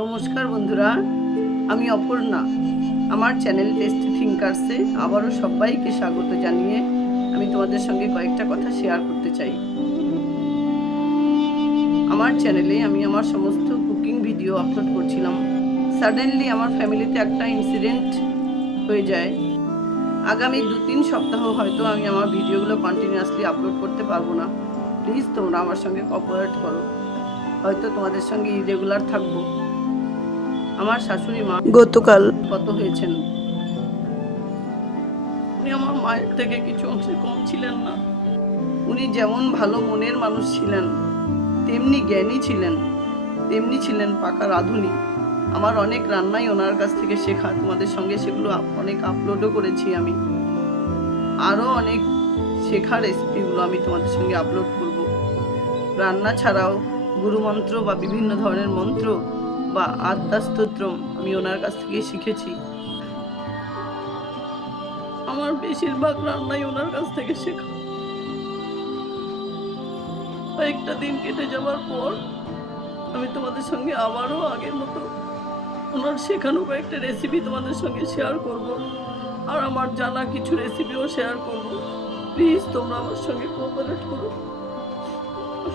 নমস্কার বন্ধুরা, আমি অপর্ণা। আমার চ্যানেল টেস্টি থিঙ্কার্সে আবারও সবাইকে স্বাগত জানিয়ে আমি তোমাদের সঙ্গে কয়েকটা কথা শেয়ার করতে চাই। আমার চ্যানেলে আমি আমার সমস্ত কুকিং ভিডিও আপলোড করছিলাম। সাডেনলি আমার ফ্যামিলিতে একটা ইনসিডেন্ট হয়ে যায়। আগামী 2-3 সপ্তাহ হয়তো আমি আমার ভিডিওগুলো কন্টিনিউয়াসলি আপলোড করতে পারবো না। প্লিজ তোমরা আমার সঙ্গে কোঅপারেট করো। হয়তো তোমাদের সঙ্গে ইরেগুলার থাকবো। আমার শাশুড়ি মা গতকাল গত হয়েছেন। উনি আমার মায়ের থেকে কিছু অংশে কম ছিলেন না। উনি যেমন ভালো মনের মানুষ ছিলেন, তেমনি জ্ঞানী ছিলেন, তেমনি ছিলেন পাকা রাঁধুনি। আমার অনেক রান্নাই ওনার কাছ থেকে শেখা, তোমাদের সঙ্গে সেগুলো অনেক আপলোডও করেছি আমি। আরও অনেক শেখার রেসিপিগুলো আমি তোমাদের সঙ্গে আপলোড করব। রান্না ছাড়াও গুরুমন্ত্র বা বিভিন্ন ধরনের মন্ত্র বা আদ্যাস্তোত্র আমি ওনার কাছ থেকে শিখেছি। আমার বেশিরভাগ রান্নাই ওনার কাছ থেকে শেখা। কয়েকটা দিন কেটে যাওয়ার পর আমি তোমাদের সঙ্গে আবারও আগের মতো ওনার শেখানো কয়েকটা রেসিপি তোমাদের সঙ্গে শেয়ার করব, আর আমার জানা কিছু রেসিপিও শেয়ার করব। প্লিজ তোমরা আমার সঙ্গে কোঅপারেট করো,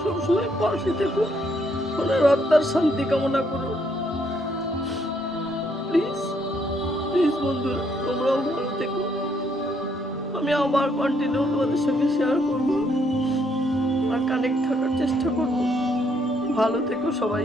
সবসময় পাশে থেকো, ওনার আত্মার শান্তি কামনা করো। প্লিজ প্লিজ বন্ধুরা, তোমরাও ভালো থেকো। আমি আবার কন্টিনিউ তোমাদের সঙ্গে শেয়ার করবো আর কানেক্ট থাকার চেষ্টা করব। ভালো থেকো সবাই।